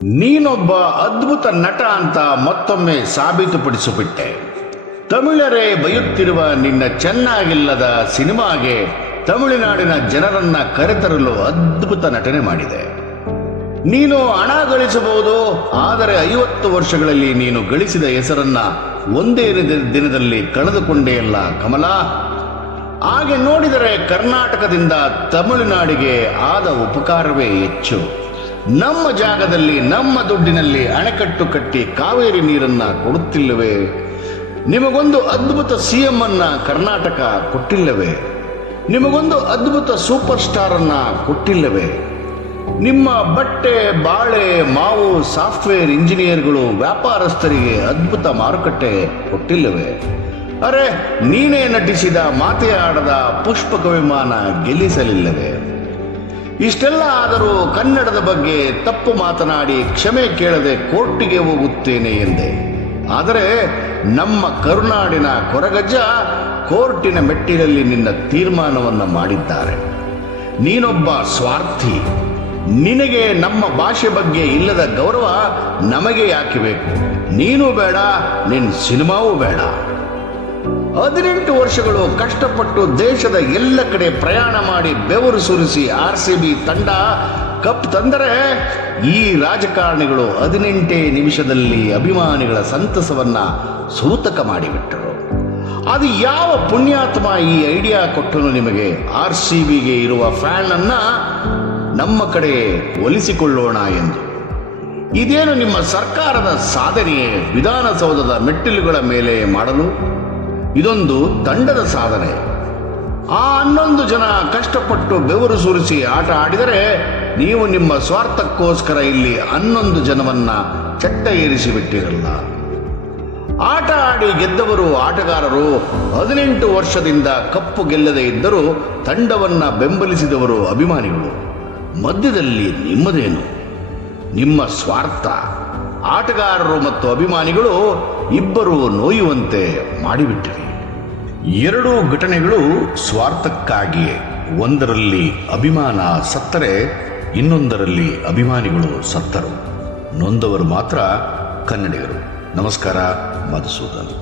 ನೀನೊಬ್ಬ ಅದ್ಭುತ ನಟ ಅಂತ ಮತ್ತೊಮ್ಮೆ ಸಾಬೀತುಪಡಿಸಿಬಿಟ್ಟೆ. ತಮಿಳರೇ ಬಯುತ್ತಿರುವ ನಿನ್ನ ಚೆನ್ನಾಗಿಲ್ಲದ ಸಿನಿಮಾಗೆ ತಮಿಳುನಾಡಿನ ಜನರನ್ನ ಕರೆತರಲು ಅದ್ಭುತ ನಟನೆ ಮಾಡಿದೆ. ನೀನು ಹಣ ಗಳಿಸಬಹುದು, ಆದರೆ 50 ವರ್ಷಗಳಲ್ಲಿ ನೀನು ಗಳಿಸಿದ ಹೆಸರನ್ನ ಒಂದೇ ದಿನದಲ್ಲಿ ಕಳೆದುಕೊಂಡೆಯಲ್ಲ ಕಮಲ. ಹಾಗೆ ನೋಡಿದರೆ ಕರ್ನಾಟಕದಿಂದ ತಮಿಳುನಾಡಿಗೆ ಆದ ಉಪಕಾರವೇ ಹೆಚ್ಚು. ನಮ್ಮ ಜಾಗದಲ್ಲಿ ನಮ್ಮ ದುಡ್ಡಿನಲ್ಲಿ ಅಣೆಕಟ್ಟು ಕಟ್ಟಿ ಕಾವೇರಿ ನೀರನ್ನ ಕೊಡುತ್ತಿಲ್ಲವೇ? ನಿಮಗೊಂದು ಅದ್ಭುತ ಸಿಎಂ ಅನ್ನ ಕರ್ನಾಟಕ ಕೊಟ್ಟಿಲ್ಲವೇ? ನಿಮಗೊಂದು ಅದ್ಭುತ ಸೂಪರ್ ಸ್ಟಾರ್ ಅನ್ನ ಕೊಟ್ಟಿಲ್ಲವೇ? ನಿಮ್ಮ ಬಟ್ಟೆ, ಬಾಳೆ, ಮಾವು, ಸಾಫ್ಟ್ವೇರ್ ಇಂಜಿನಿಯರ್ಗಳು, ವ್ಯಾಪಾರಸ್ಥರಿಗೆ ಅದ್ಭುತ ಮಾರುಕಟ್ಟೆ ಕೊಟ್ಟಿಲ್ಲವೇ? ಅರೆ, ನೀನೇ ನಟಿಸಿದ ಮಾತೆ ಆಡದ ಪುಷ್ಪಕ ವಿಮಾನ ಗೆಲ್ಲಿಸಲಿಲ್ಲವೇ? ಇಷ್ಟೆಲ್ಲ ಆದರೂ ಕನ್ನಡದ ಬಗ್ಗೆ ತಪ್ಪು ಮಾತನಾಡಿ ಕ್ಷಮೆ ಕೇಳದೆ ಕೋರ್ಟಿಗೆ ಹೋಗುತ್ತೇನೆ ಎಂದೆ. ಆದರೆ ನಮ್ಮ ಕರುನಾಡಿನ ಕೊರಗಜ್ಜ ಕೋರ್ಟಿನ ಮೆಟ್ಟಿಲಲ್ಲಿ ನಿನ್ನ ತೀರ್ಮಾನವನ್ನು ಮಾಡಿದ್ದಾರೆ. ನೀನೊಬ್ಬ ಸ್ವಾರ್ಥಿ. ನಿನಗೆ ನಮ್ಮ ಭಾಷೆ ಬಗ್ಗೆ ಇಲ್ಲದ ಗೌರವ ನಮಗೆ ಯಾಕೆ ಬೇಕು? ನೀನು ಬೇಡ, ನಿನ್ನ ಸಿನಿಮಾವೂ ಬೇಡ. 18 ವರ್ಷಗಳು ಕಷ್ಟಪಟ್ಟು ದೇಶದ ಎಲ್ಲ ಕಡೆ ಪ್ರಯಾಣ ಮಾಡಿ ಬೆವರು ಸುರಿಸಿ RCB ತಂಡ ಕಪ್ ತಂದರೆ ಈ ರಾಜಕಾರಣಿಗಳು 18 ನಿಮಿಷದಲ್ಲಿ ಅಭಿಮಾನಿಗಳ ಸಂತಸವನ್ನ ಸೂತಕ ಮಾಡಿಬಿಟ್ಟರು. ಅದು ಯಾವ ಪುಣ್ಯಾತ್ಮ ಈ ಐಡಿಯಾ ಕೊಟ್ಟನು ನಿಮಗೆ? RCBಗೆ ಇರುವ ಫ್ಯಾನ್ ಅನ್ನ ನಮ್ಮ ಕಡೆ ಒಲಿಸಿಕೊಳ್ಳೋಣ ಎಂದು. ಇದೇನು ನಿಮ್ಮ ಸರ್ಕಾರದ ಸಾಧನೆಯೇ? ವಿಧಾನಸೌಧದ ಮೆಟ್ಟಿಲುಗಳ ಮೇಲೆ ಮಾಡಲು ಇದೊಂದು ತಂಡದ ಸಾಧನೆ. ಆ 11 ಜನ ಕಷ್ಟಪಟ್ಟು ಬೆವರು ಸುರಿಸಿ ಆಟ ಆಡಿದರೆ ನೀವು ನಿಮ್ಮ ಸ್ವಾರ್ಥಕ್ಕೋಸ್ಕರ ಇಲ್ಲಿ 11 ಜನವನ್ನ ಚಟ್ಟ ಏರಿಸಿಬಿಟ್ಟಿರಲ್ಲ. ಆಟ ಆಡಿ ಗೆದ್ದವರು ಆಟಗಾರರು. 18 ವರ್ಷದಿಂದ ಕಪ್ಪು ಗೆಲ್ಲದೆ ಇದ್ದರೂ ತಂಡವನ್ನ ಬೆಂಬಲಿಸಿದವರು ಅಭಿಮಾನಿಗಳು. ಮಧ್ಯದಲ್ಲಿ ನಿಮ್ಮದೇನು? ನಿಮ್ಮ ಸ್ವಾರ್ಥ. ಆಟಗಾರರು ಮತ್ತು ಅಭಿಮಾನಿಗಳು ಇಬ್ಬರು ನೋಯುವಂತೆ ಮಾಡಿಬಿಟ್ಟಿರಿ. 2 ಘಟನೆಗಳು ಸ್ವಾರ್ಥಕ್ಕಾಗಿಯೇ. ಒಂದರಲ್ಲಿ ಅಭಿಮಾನ ಸತ್ತರೆ, ಇನ್ನೊಂದರಲ್ಲಿ ಅಭಿಮಾನಿಗಳು ಸತ್ತರು. ನೊಂದವರು ಮಾತ್ರ ಕನ್ನಡಿಗರು. ನಮಸ್ಕಾರ. ಮಧುಸೂದನ್.